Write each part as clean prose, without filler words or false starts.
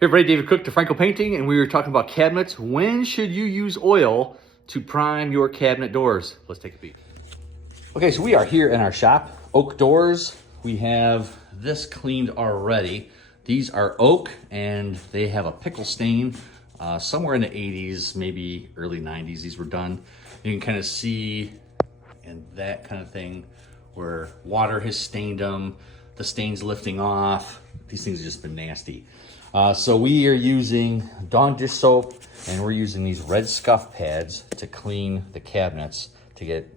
Hey everybody, David Cook, D'Franco Painting, and we were talking about cabinets. When should you use oil to prime your cabinet doors? Let's take a peek. Okay, so we are here in our shop, oak doors. We have this cleaned already. These are oak and they have a pickle stain somewhere in the 80s, maybe early 90s. These were done. You can kind of see and that kind of thing where water has stained them, the stain's lifting off. These things have just been nasty. So we are using Dawn dish soap, and we're using these red scuff pads to clean the cabinets to get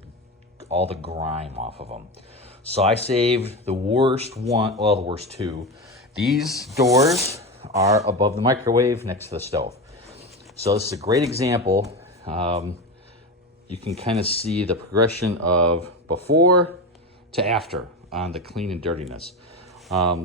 all the grime off of them. So I saved the worst one, well, the worst two. These doors are above the microwave next to the stove. So this is a great example. You can kind of see the progression of before to after on the clean and dirtiness.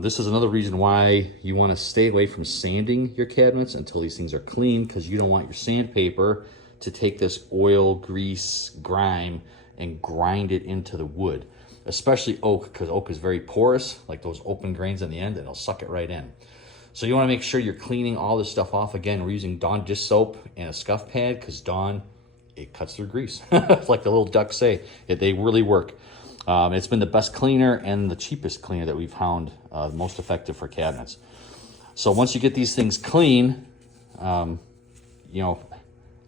This is another reason why you want to stay away from sanding your cabinets until these things are clean, because you don't want your sandpaper to take this oil, grease, grime and grind it into the wood, especially oak, because oak is very porous, like those open grains on the end, and it'll suck it right in. So you want to make sure you're cleaning all this stuff off. Again, we're using Dawn dish soap and a scuff pad because Dawn, it cuts through grease. Like the little ducks say, they really work. It's been the best cleaner and the cheapest cleaner that we've found most effective for cabinets. So once you get these things clean, you know,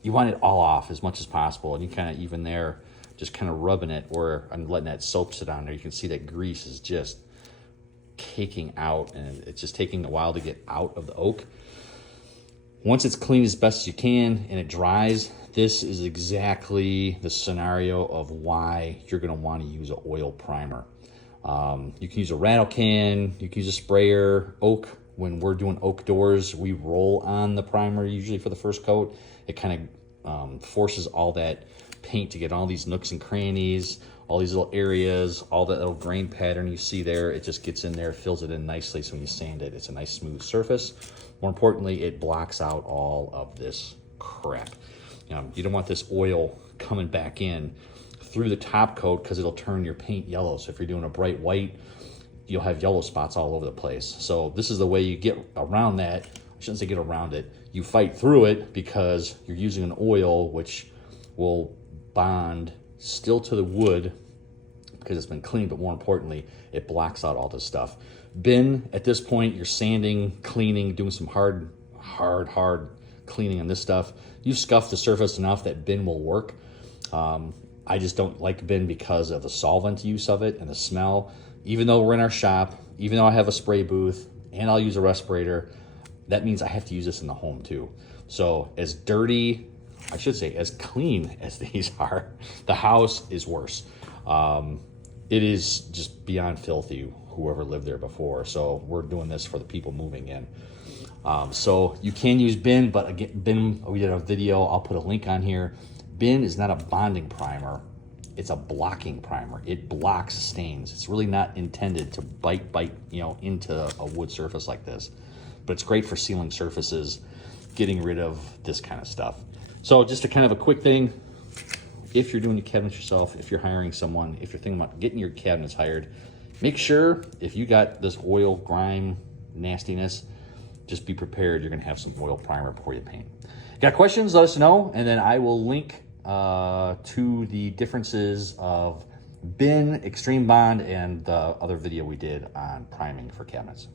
you want it all off as much as possible. And you kind of, even there, just kind of rubbing it, or I'm letting that soap sit on there. You can see that grease is just caking out, and it's just taking a while to get out of the oak. Once it's clean as best as you can and it dries, this is exactly the scenario of why you're going to want to use an oil primer. You can use a rattle can, you can use a sprayer. Oak, when we're doing oak doors, we roll on the primer usually for the first coat. It kind of forces all that paint to get all these nooks and crannies, all these little areas, all that little grain pattern you see there. It just gets in there, fills it in nicely, so when you sand it, it's a nice smooth surface. More importantly, it blocks out all of this crap. You don't want this oil coming back in through the top coat, because it'll turn your paint yellow. So if you're doing a bright white, you'll have yellow spots all over the place. So this is the way you get around that. I shouldn't say get around it. You fight through it because you're using an oil which will bond still to the wood because it's been cleaned, but more importantly, it blocks out all this stuff. Bin, at this point, you're sanding, cleaning, doing some hard cleaning on this stuff. You've scuffed the surface enough that bin will work. I just don't like bin because of the solvent use of it and the smell. Even though we're in our shop, even though I have a spray booth and I'll use a respirator, that means I have to use this in the home too. So as dirty, I should say as clean as these are, the house is worse. It is just beyond filthy, whoever lived there before. So we're doing this for the people moving in. So you can use bin, but again, bin, we did a video, I'll put a link on here. Bin is not a bonding primer, it's a blocking primer. It blocks stains. It's really not intended to bite, into a wood surface like this, but it's great for sealing surfaces, getting rid of this kind of stuff. So just a kind of a quick thing, if you're doing your cabinets yourself, if you're hiring someone, if you're thinking about getting your cabinets hired, make sure if you got this oil, grime, nastiness, just be prepared. You're going to have some oil primer before you paint. Got questions? Let us know, and then I will link to the differences of bin, extreme bond, and the other video we did on priming for cabinets.